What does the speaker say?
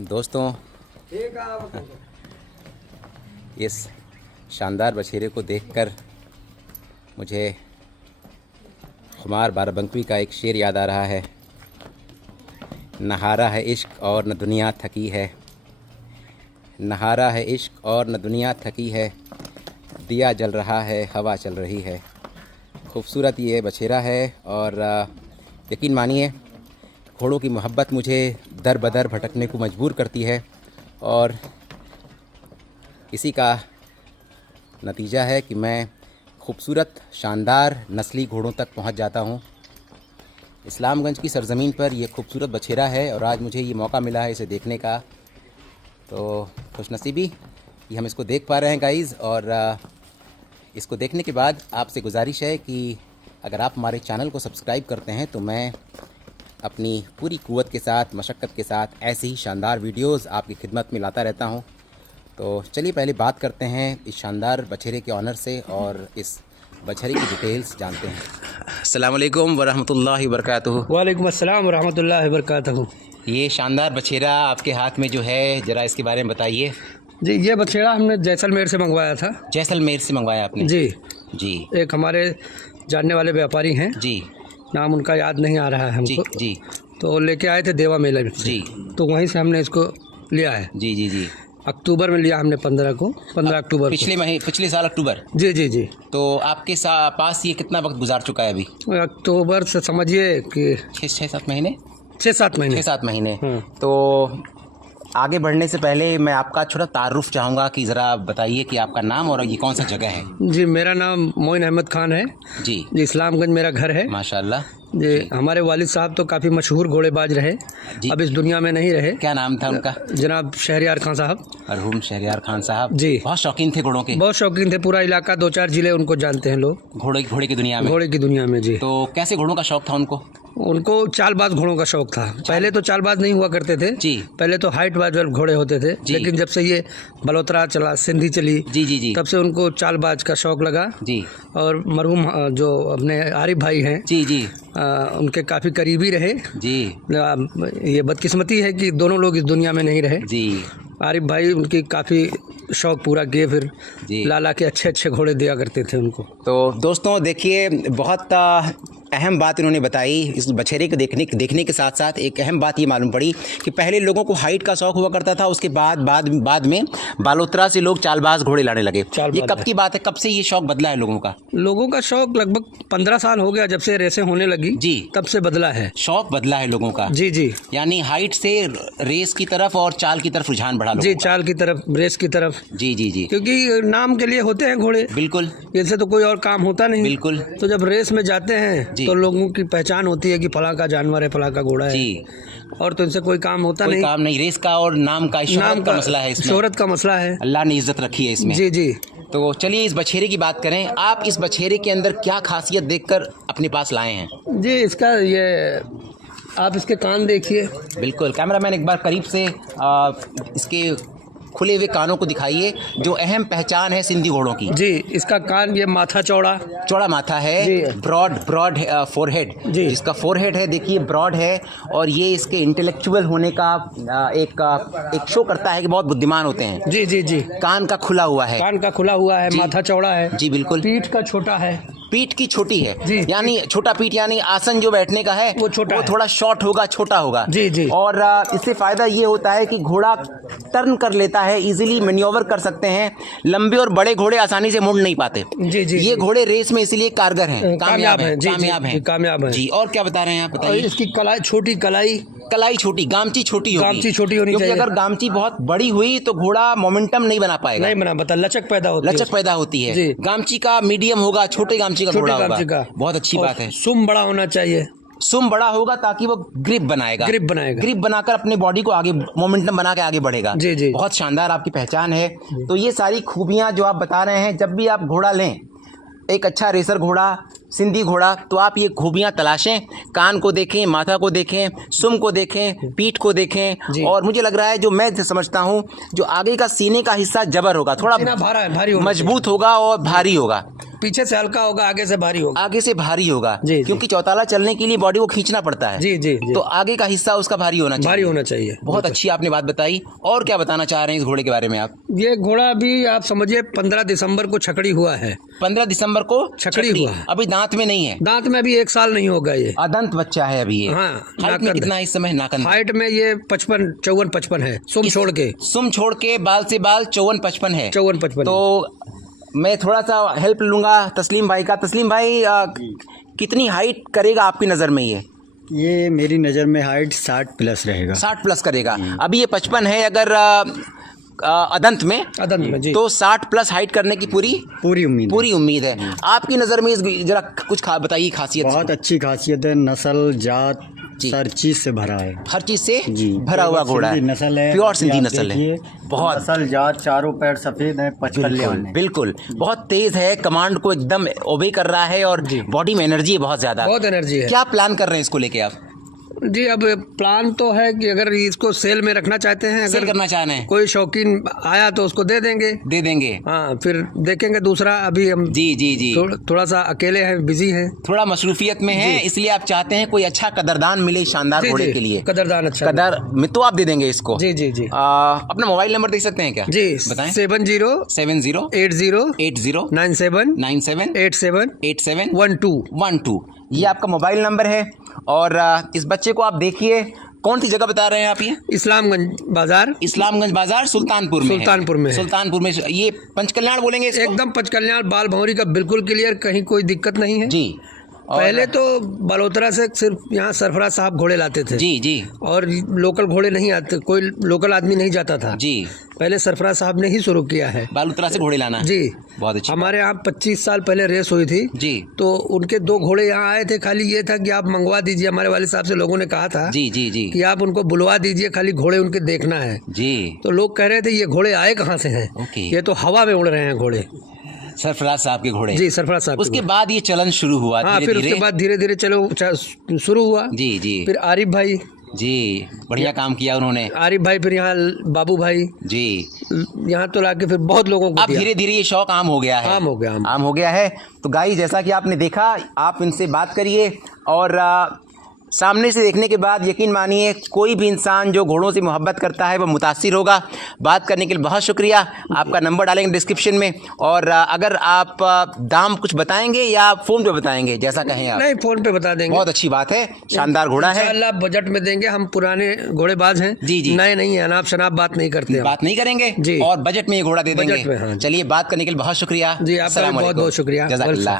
दोस्तों, इस शानदार बछेरे को देखकर मुझे खुमार बाराबंकी का एक शेर याद आ रहा है। नहारा है इश्क और न दुनिया थकी है, नहारा है इश्क और न दुनिया थकी है, दिया जल रहा है हवा चल रही है। खूबसूरत ये बछेरा है और यकीन मानिए घोड़ों की मोहब्बत मुझे दर बदर भटकने को मजबूर करती है और इसी का नतीजा है कि मैं खूबसूरत शानदार नस्ली घोड़ों तक पहुंच जाता हूं। इस्लामगंज की सरज़मीन पर ये खूबसूरत बछेरा है और आज मुझे ये मौका मिला है इसे देखने का, तो खुशनसीबी कि हम इसको देख पा रहे हैं गाइज़। और इसको देखने के बाद आपसे गुजारिश है कि अगर आप हमारे चैनल को सब्सक्राइब करते हैं तो मैं अपनी पूरी क़ुव्वत के साथ, मशक्क़त के साथ ऐसी ही शानदार वीडियोज़ आपकी खिदमत में लाता रहता हूं। तो चलिए पहले बात करते हैं इस शानदार बछेरे के ऑनर से और इस बछेरे की डिटेल्स जानते हैं। अस्सलाम वालेकुम वरहमतुल्लाहि वबरकातुहू। वालेकुम अस्सलाम वरहमतुल्लाहि वबरकातुहू। ये शानदार बछेरा आपके हाथ में जो है, ज़रा इसके बारे में बताइए। जी, ये बछेरा हमने जैसलमेर से मंगवाया था। जैसलमेर से मंगवाया आपने? जी जी। एक हमारे जानने वाले व्यापारी हैं जी, नाम उनका याद नहीं आ रहा है हमको जी। तो लेके आए थे देवा मेले में जी, तो वहीं से हमने इसको लिया है। जी जी जी। अक्टूबर में लिया हमने 15 अक्टूबर पिछले साल अक्टूबर। जी जी जी। तो आपके पास ये कितना वक्त गुजार चुका है अभी? अक्टूबर से समझिए कि 6-7 महीने। 6-7 महीने। तो आगे बढ़ने से पहले मैं आपका छोटा तारुफ चाहूँगा कि ज़रा बताइए कि आपका नाम और ये कौन सा जगह है। जी, मेरा नाम मोइन अहमद खान है जी। इस्लामगंज मेरा घर है। माशाल्लाह जी। हमारे वालिद साहब तो काफ़ी मशहूर घोड़ेबाज रहे, अब इस दुनिया में नहीं रहे। क्या नाम था उनका? जनाब शहरयार खान साहब। मरहूम शहरयार खान साहब जी। बहुत शौकीन थे घोड़ों के? बहुत शौकीन थे, पूरा इलाका 2-4 जिले उनको जानते हैं लोग घोड़े की दुनिया में। घोड़े की दुनिया में जी। तो कैसे घोड़ों का शौक था उनको? उनको चालबाज घोड़ों का शौक था। पहले तो चालबाज नहीं हुआ करते थे जी, पहले तो हाइट बाज घोड़े होते थे, लेकिन जब से ये बलोत्रा चला, सिंधी चली जी जी जी, तब से उनको चालबाज का शौक लगा जी। और मरहूम जो अपने आरिफ भाई हैं जी जी, उनके काफ़ी करीबी रहे जी। ये बदकिस्मती है कि दोनों लोग इस दुनिया में नहीं रहे जी। आरिफ भाई उनकी काफ़ी शौक पूरा किए, फिर लाला के अच्छे घोड़े दिया करते थे उनको। तो दोस्तों देखिए, बहुत अहम बात इन्होंने बताई। इस बछेरे को देखने के साथ साथ एक अहम बात ये मालूम पड़ी कि पहले लोगों को हाइट का शौक हुआ करता था, उसके बाद में बालोतरा से लोग चालबाज घोड़े लाने लगे। ये कब की बात है, कब से ये शौक बदला है लोगों का? लोगों का शौक लगभग 15 साल हो गया, जब से रेसें होने लगी जी, तब से बदला है, शौक बदला है लोगों का जी जी। यानी हाइट से रेस की तरफ और चाल की तरफ रुझान बढ़ा जी, चाल की तरफ, रेस की तरफ जी जी जी। क्योंकि नाम के लिए होते हैं घोड़े, बिल्कुल, इससे तो कोई और काम होता नहीं, बिल्कुल। तो जब रेस में जाते हैं तो लोगों की पहचान होती है कि फला का जानवर है, फला का घोड़ा है जी। और तो इनसे कोई काम होता नहीं, काम नहीं। रेस का और नाम का मसला है, शोहरत का मसला है, अल्लाह ने इज्जत रखी है इसमें जी जी। तो चलिए इस बछेरे की बात करें। आप इस बछेरे के अंदर क्या खासियत देखकर अपने पास लाए हैं? जी, इसका ये आप इसके कान देखिए। बिल्कुल, कैमरामैन एक बार करीब से इसके खुले हुए कानों को दिखाइए, जो अहम पहचान है सिंधी घोड़ों की जी। इसका कान, ये माथा चौड़ा माथा है, ब्रॉड फोरहेड जी। जिसका फोरहेड है देखिए ब्रॉड है, और ये इसके इंटेलेक्चुअल होने का एक शो करता है कि बहुत बुद्धिमान होते हैं जी जी जी। कान का खुला हुआ है, माथा चौड़ा है जी, बिल्कुल। पीठ का छोटा है, पीठ की छोटी है यानी छोटा पीठ, यानी आसन जो बैठने का है वो छोटा, वो थोड़ा शॉर्ट होगा, छोटा होगा जी जी। और इससे फायदा ये होता है कि घोड़ा टर्न कर लेता है, इजीली मैन्योवर कर सकते हैं। लंबे और बड़े घोड़े आसानी से मुड़ नहीं पाते जी जी। ये घोड़े रेस में इसलिए कारगर हैं, कामयाब हैं जी। और क्या बता रहे हैं आप, बताइए। इसकी कलाई छोटी, गामची छोटी होनी चाहिए। अगर गामची बहुत बड़ी हुई तो घोड़ा मोमेंटम नहीं बना पाएगा, लचक पैदा होती है। गामची का मीडियम होगा, छोटे गामची का घोड़ा होगा, बहुत अच्छी बात है। सुम बड़ा होना चाहिए, सुम बड़ा होगा ताकि वो ग्रिप बनाकर अपने बॉडी को आगे मोमेंटम बना के आगे बढ़ेगा जी जी। बहुत शानदार आपकी पहचान है। तो ये सारी खूबियां जो आप बता रहे हैं, जब भी आप घोड़ा लें, एक अच्छा रेसर घोड़ा, सिंधी घोड़ा, तो आप ये खूबियां तलाशें। कान को देखें, माथा को देखें, सुम को देखें, पीठ को देखें, और मुझे लग रहा है, जो मैं समझता हूँ, जो आगे का सीने का हिस्सा जबर होगा, थोड़ा भारी मजबूत होगा और भारी होगा। पीछे से हल्का होगा, आगे से भारी होगा। आगे से भारी होगा जी, जी। क्योंकि चौताला चलने के लिए बॉडी को खींचना पड़ता है। जी जी जी। तो आगे का हिस्सा उसका भारी होना चाहिए। भारी होना चाहिए। बहुत अच्छी आपने बात बताई। और क्या बताना चाह रहे हैं इस घोड़े के बारे में आप? ये घोड़ा अभी आप समझिए 15 दिसंबर को छकड़ी हुआ है। 15 दिसंबर को छकड़ी हुआ है। अभी दांत में नहीं है। दांत में अभी 1 साल नहीं होगा ये। अदंत बच्चा है अभी ये। हाँ, हाइट में नाकंद। कितना है इस समय? नाकंद हाइट में ये 54-55 है, सुम छोड़ के। सुम छोड़ के बाल से बाल 54-55 है। 54-55। तो मैं थोड़ा सा हेल्प लूंगा तस्लीम भाई का। तस्लीम भाई कितनी हाइट करेगा आपकी नज़र में ये मेरी नज़र में हाइट 60 प्लस रहेगा। 60 प्लस करेगा। अभी ये 55 है। अगर अदंत में जी। तो 60 प्लस हाइट करने की पूरी उम्मीद है। आपकी नज़र में इस जरा कुछ बताइए खासियत। बहुत अच्छी खासियत है, नस्ल जात हर चीज से भरा है। हर चीज से जी भरा हुआ घोड़ा है। नस्ल है, प्योर सिंधी नस्ल है। बहुत नस्ल जात, चारों पैर सफेद है, पचकल्याण है। बिल्कुल बहुत तेज है, कमांड को एकदम ओबे कर रहा है और बॉडी में एनर्जी है बहुत ज्यादा। बहुत एनर्जी है। क्या प्लान कर रहे हैं इसको लेके आप? जी अब प्लान तो है कि अगर इसको सेल में रखना चाहते हैं, सेल अगर करना चाह रहे हैं, कोई शौकीन आया तो उसको दे देंगे। हाँ, फिर देखेंगे दूसरा। अभी हम जी थोड़ा सा अकेले हैं, बिजी हैं, थोड़ा मसरूफियत में है, इसलिए आप चाहते हैं कोई अच्छा कदरदान मिले शानदार घोड़े के लिए। कदरदान अच्छा कदर में तो आप दे देंगे इसको। जी। अपना मोबाइल नंबर दे सकते हैं क्या? जी बताएं। 70 80 97 87 12। ये आपका मोबाइल नंबर है। और इस बच्चे को आप देखिए, कौन सी जगह बता रहे हैं आप? ये इस्लामगंज बाजार सुल्तानपुर में ये पंचकल्याण बोलेंगे इसको? एकदम पंचकल्याण, बाल भंवरी का बिल्कुल क्लियर, कहीं कोई दिक्कत नहीं है जी। पहले तो बलोतरा से सिर्फ यहाँ सरफराज साहब घोड़े लाते थे। जी। और लोकल घोड़े नहीं आते, कोई लोकल आदमी नहीं जाता था जी। पहले सरफराज साहब ने ही शुरू किया है बालोतरा से घोड़े लाना। जी बहुत अच्छी। हमारे यहाँ 25 साल पहले रेस हुई थी जी। तो उनके 2 घोड़े यहाँ आए थे। खाली ये था कि आप मंगवा दीजिए, हमारे वाले साहब से लोगों ने कहा था जी कि आप उनको बुलवा दीजिए, खाली घोड़े उनके देखना है जी। तो लोग कह रहे थे ये घोड़े आए कहाँ से हैं? ये तो हवा में उड़ रहे हैं घोड़े। सरफराज साहब के घोड़े। जी, सरफराज साहब। उसके बाद ये चलन शुरू हुआ। हाँ, फिर उसके बाद धीरे धीरे शुरू हुआ। जी। फिर आरिफ भाई जी, बढ़िया काम किया उन्होंने। आरिफ भाई, फिर यहाँ बाबू भाई जी, यहाँ तो लाके फिर बहुत लोगों को अब धीरे धीरे ये शौक आम हो गया है। आम हो गया है। तो गाइस, जैसा कि आपने देखा, आप इनसे बात करिए और सामने से देखने के बाद यकीन मानिए कोई भी इंसान जो घोड़ों से मोहब्बत करता है वो मुतासिर होगा। बात करने के लिए बहुत शुक्रिया। आपका नंबर डालेंगे डिस्क्रिप्शन में। और अगर आप दाम कुछ बताएंगे या फ़ोन पे बताएंगे, जैसा कहें आप? नहीं, फ़ोन पे बता देंगे। बहुत अच्छी बात है, शानदार घोड़ा है। इंशाअल्लाह बजट में देंगे। हम पुराने घोड़ेबाज हैं जी। नए नहीं है, अनाप शनाप बात नहीं करते, बात नहीं करेंगे जी। और बजट में ये घोड़ा दे देंगे। चलिए, बात करने के लिए बहुत शुक्रिया जी। आपका बहुत बहुत शुक्रिया। जज़ाकल्लाह।